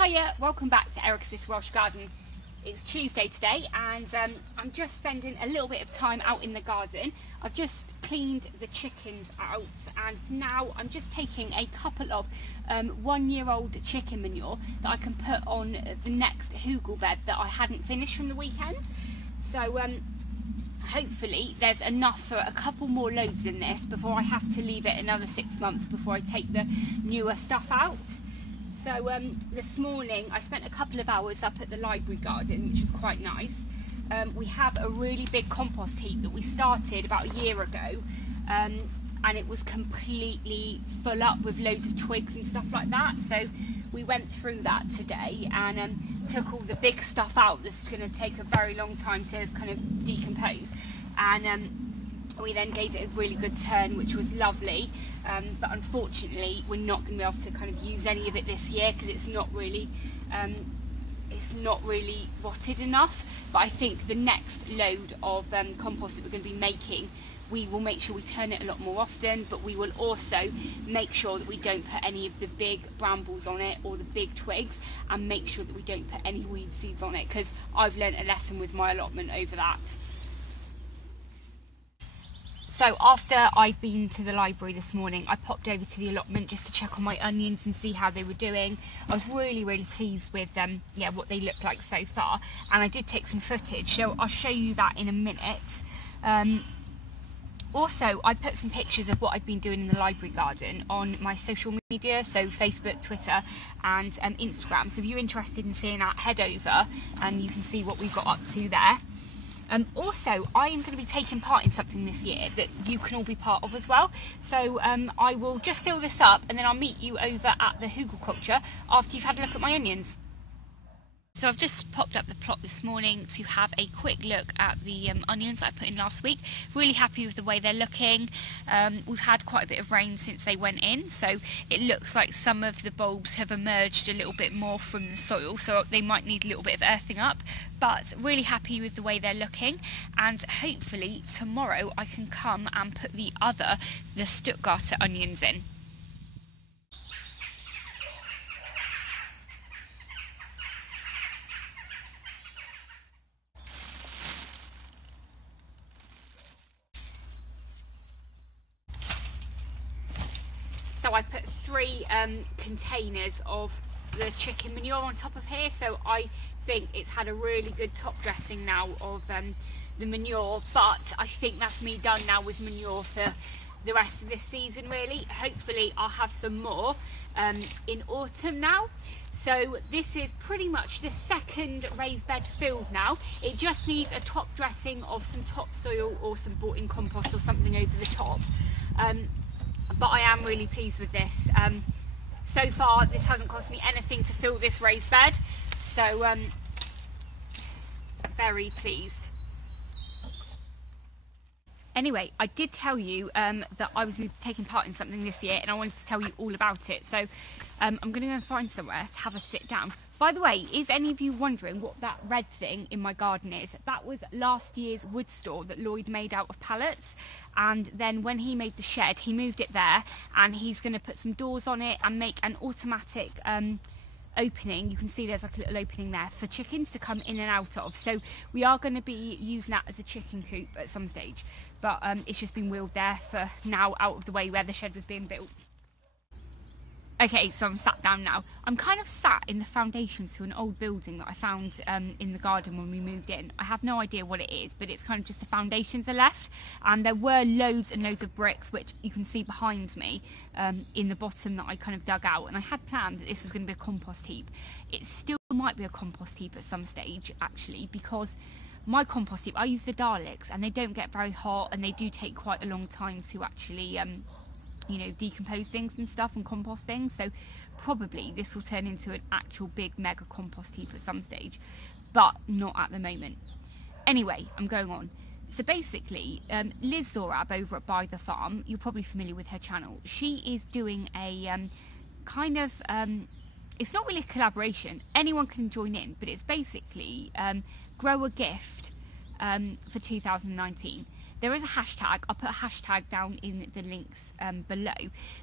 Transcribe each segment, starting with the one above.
Hiya, welcome back to Eric's Little Welsh Garden. It's Tuesday today and I'm just spending a little bit of time out in the garden. I've just cleaned the chickens out and now I'm just taking a couple of 1-year-old chicken manure that I can put on the next hugel bed that I hadn't finished from the weekend. So hopefully there's enough for a couple more loads in this before I have to leave it another 6 months before I take the newer stuff out. So this morning I spent a couple of hours up at the library garden, which was quite nice. We have a really big compost heap that we started about a year ago, and it was completely full up with loads of twigs and stuff like that. So we went through that today and took all the big stuff out that's going to take a very long time to kind of decompose, and we then gave it a really good turn, which was lovely, but unfortunately we're not going to be able to kind of use any of it this year because it's not really rotted enough. But I think the next load of compost that we're going to be making, we will make sure we turn it a lot more often, but we will also make sure that we don't put any of the big brambles on it or the big twigs, and make sure that we don't put any weed seeds on it, because I've learnt a lesson with my allotment over that. So after I'd been to the library this morning, I popped over to the allotment just to check on my onions and see how they were doing. I was really pleased with what they look like so far, and I did take some footage, so I'll show you that in a minute. Also, I put some pictures of what I've been doing in the library garden on my social media, so Facebook, Twitter and Instagram. So if you're interested in seeing that, head over and you can see what we've got up to there. Also, I am going to be taking part in something this year that you can all be part of as well. So I will just fill this up and then I'll meet you over at the hugel culture after you've had a look at my onions. So I've just popped up the plot this morning to have a quick look at the onions I put in last week. Really happy with the way they're looking. We've had quite a bit of rain since they went in, so it looks like some of the bulbs have emerged a little bit more from the soil, so they might need a little bit of earthing up, but really happy with the way they're looking. And hopefully tomorrow I can come and put the Stuttgarter onions in. So I put 3 containers of the chicken manure on top of here, so I think it's had a really good top dressing now of the manure, but I think that's me done now with manure for the rest of this season really. Hopefully I'll have some more in autumn now. So this is pretty much the second raised bed filled now. It just needs a top dressing of some topsoil or some bought-in compost or something over the top. But I am really pleased with this. So far this hasn't cost me anything to fill this raised bed, so very pleased. Anyway, I did tell you that I was taking part in something this year and I wanted to tell you all about it, so I'm going to go and find somewhere to have a sit down. By the way, if any of you wondering what that red thing in my garden is, that was last year's wood store that Lloyd made out of pallets, and then when he made the shed he moved it there and he's going to put some doors on it and make an automatic opening. You can see there's like a little opening there for chickens to come in and out of, so we are going to be using that as a chicken coop at some stage, but it's just been wheeled there for now, out of the way where the shed was being built. Okay, so I'm sat down now. I'm kind of sat in the foundations to an old building that I found in the garden when we moved in. I have no idea what it is, but it's kind of just the foundations are left, and there were loads and loads of bricks, which you can see behind me in the bottom, that I kind of dug out, and I had planned that this was going to be a compost heap. It still might be a compost heap at some stage actually, because my compost heap, I use the Daleks and they don't get very hot and they do take quite a long time to actually decompose things and stuff and compost things, so probably this will turn into an actual big mega compost heap at some stage, but not at the moment. Anyway, I'm going on. So basically Liz Zorab over at By the Farm, you're probably familiar with her channel, she is doing a it's not really a collaboration, anyone can join in, but it's basically grow a gift for 2019. there is a hashtag. I'll put a hashtag down in the links below.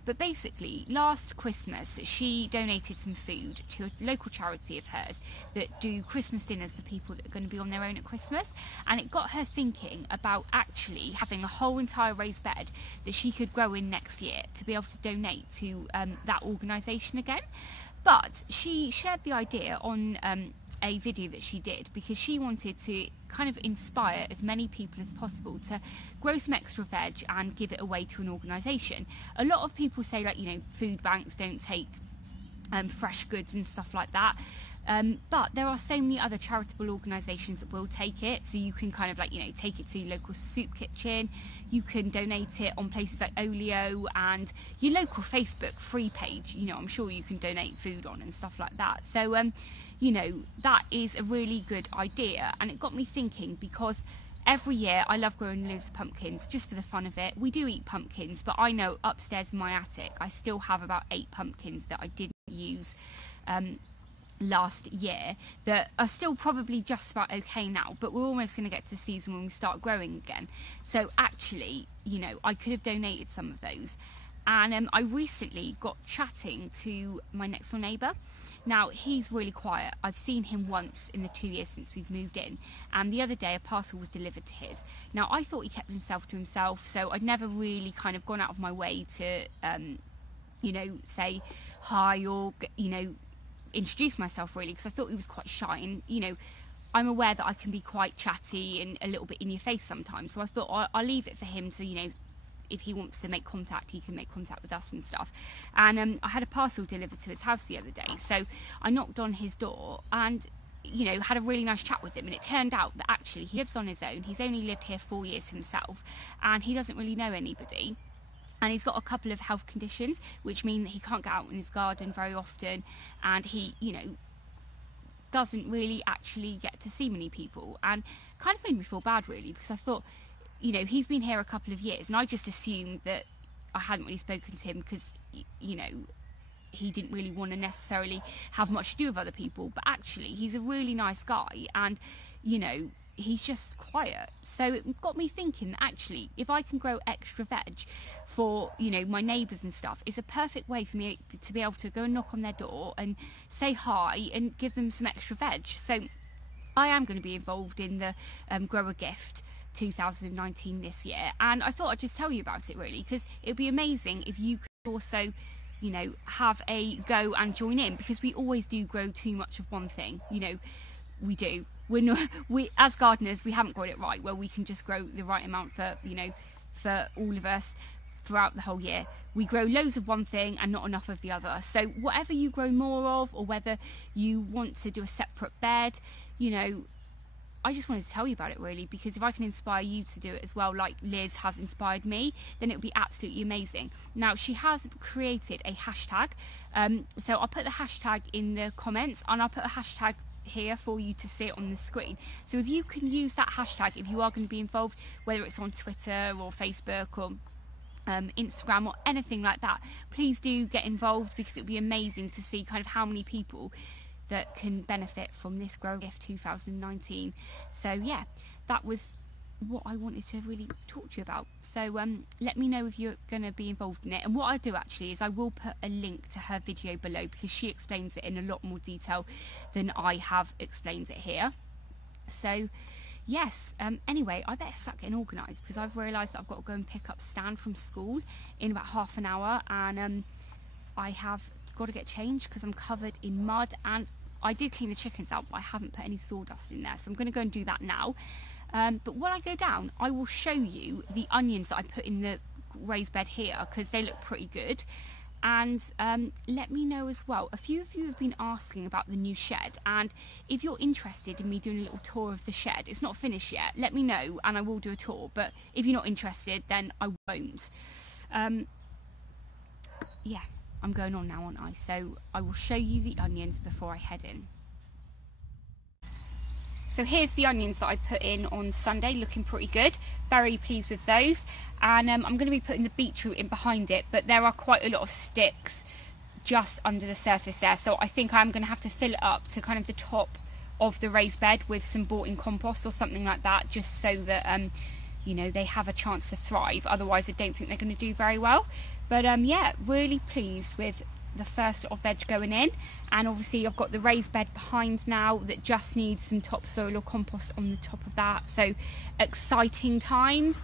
But basically, last Christmas, she donated some food to a local charity of hers that do Christmas dinners for people that are going to be on their own at Christmas. And it got her thinking about actually having a whole entire raised bed that she could grow in next year to be able to donate to that organisation again. But she shared the idea on a video that she did because she wanted to kind of inspire as many people as possible to grow some extra veg and give it away to an organisation. A lot of people say, like, you know, food banks don't take fresh goods and stuff like that, but there are so many other charitable organisations that will take it. So you can kind of, like, you know, take it to your local soup kitchen, you can donate it on places like Olio and your local Facebook free page, you know, I'm sure you can donate food on and stuff like that. So you know, that is a really good idea, and it got me thinking because every year I love growing loads of pumpkins just for the fun of it. We do eat pumpkins, but I know upstairs in my attic I still have about 8 pumpkins that I didn't use last year that are still probably just about okay now, but we're almost going to get to the season when we start growing again. So actually, you know, I could have donated some of those. And I recently got chatting to my next door neighbour. Now, he's really quiet. I've seen him once in the 2 years since we've moved in, and the other day a parcel was delivered to his. Now, I thought he kept himself to himself, so I'd never really kind of gone out of my way to you know, say hi or, you know, introduce myself really, because I thought he was quite shy, and, you know, I'm aware that I can be quite chatty and a little bit in your face sometimes, so I thought I'll leave it for him to, you know, if he wants to make contact, he can make contact with us and stuff. And I had a parcel delivered to his house the other day, so I knocked on his door and, you know, had a really nice chat with him, and it turned out that actually he lives on his own. He's only lived here 4 years himself, and he doesn't really know anybody, and he's got a couple of health conditions which mean that he can't get out in his garden very often, and he, you know, doesn't really actually get to see many people, and kind of made me feel bad really, because I thought, you know, he's been here a couple of years and I just assumed that I hadn't really spoken to him because, you know, he didn't really want to necessarily have much to do with other people, but actually he's a really nice guy, and, you know, he's just quiet. So it got me thinking that actually if I can grow extra veg for, you know, my neighbours and stuff, it's a perfect way for me to be able to go and knock on their door and say hi and give them some extra veg. So I am going to be involved in the Grow a Gift 2019 this year, and I thought I'd just tell you about it really, because it would be amazing if you could also, you know, have a go and join in, because we always do grow too much of one thing, you know, we do. We as gardeners, we haven't got it right where we can just grow the right amount for, you know, for all of us throughout the whole year. We grow loads of one thing and not enough of the other. So whatever you grow more of, or whether you want to do a separate bed, you know, I just wanted to tell you about it really, because if I can inspire you to do it as well, like Liz has inspired me, then it would be absolutely amazing. Now, she has created a hashtag, so I'll put the hashtag in the comments, and I'll put a hashtag here for you to see it on the screen. So if you can use that hashtag if you are going to be involved, whether it's on Twitter or Facebook or Instagram or anything like that, please do get involved, because it would be amazing to see kind of how many people that can benefit from this Grow Gift 2019. So yeah, that was what I wanted to really talk to you about. So let me know if you're going to be involved in it, and what I'll do actually is I will put a link to her video below, because she explains it in a lot more detail than I have explained it here. So yes, anyway, I better start getting organised, because I've realised that I've got to go and pick up Stan from school in about half an hour, and I have got to get changed because I'm covered in mud, and I did clean the chickens out, but I haven't put any sawdust in there, so I'm going to go and do that now. But when I go down, I will show you the onions that I put in the raised bed here, because they look pretty good. And let me know as well, a few of you have been asking about the new shed, and if you're interested in me doing a little tour of the shed, it's not finished yet, let me know and I will do a tour, but if you're not interested then I won't. Yeah, I'm going on now, aren't I? So I will show you the onions before I head in. So here's the onions that I put in on Sunday, looking pretty good. Very pleased with those. And I'm going to be putting the beetroot in behind it, but there are quite a lot of sticks just under the surface there. So I think I'm going to have to fill it up to kind of the top of the raised bed with some bought-in compost or something like that, just so that you know, they have a chance to thrive. Otherwise I don't think they're going to do very well. But yeah, really pleased with the first lot of veg going in. And obviously I've got the raised bed behind now that just needs some topsoil or compost on the top of that. So exciting times.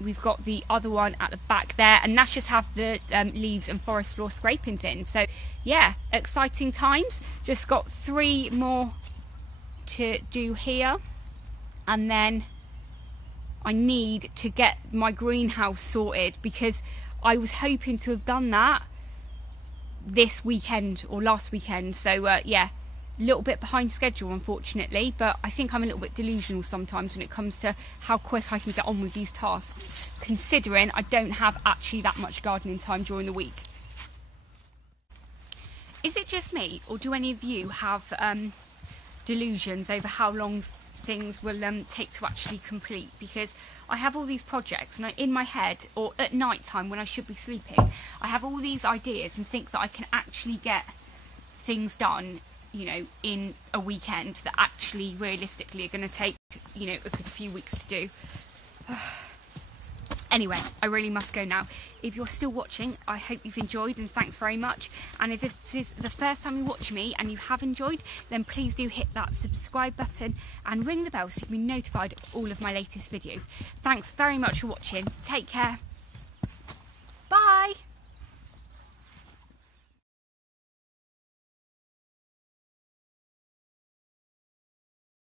We've got the other one at the back there, and that's just have the leaves and forest floor scrapings in. So yeah, exciting times. Just got 3 more to do here, and then I need to get my greenhouse sorted, because I was hoping to have done that this weekend or last weekend. So yeah, a little bit behind schedule unfortunately, but I think I'm a little bit delusional sometimes when it comes to how quick I can get on with these tasks, considering I don't have actually that much gardening time during the week. Is it just me, or do any of you have delusions over how long things will take to actually complete? Because I have all these projects, and in my head, or at night time when I should be sleeping, I have all these ideas and think that I can actually get things done, you know, in a weekend that actually realistically are going to take, you know, a good few weeks to do. Anyway, I really must go now. If you're still watching, I hope you've enjoyed, and thanks very much. And if this is the first time you're watching me and you have enjoyed, then please do hit that subscribe button and ring the bell so you can be notified of all of my latest videos. Thanks very much for watching. Take care.